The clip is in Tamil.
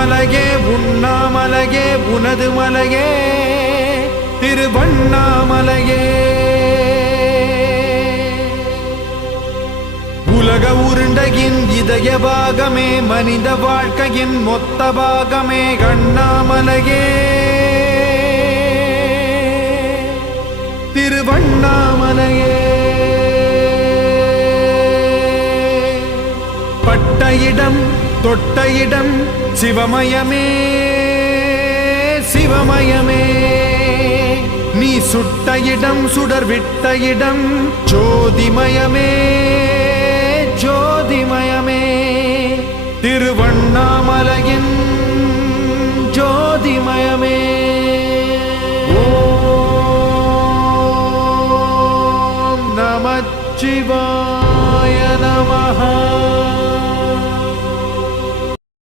உண்ணாமலையே உண்ணாமலையே உனது மலையே திருவண்ணாமலையே. உலக உருண்டையின் இதய பாகமே மனித வாழ்க்கையின் மொத்த பாகமே அண்ணாமலையே திருவண்ணாமலையே. பட்ட இடம் தொட்ட இடம் சிவமயமே சிவமயமே. நீ சுட்ட இடம் சுடர் விட்ட இடம் ஜோதிமயமே ஜோதிமயமே. திருவண்ணாமலையின் ஜோதிமயமே.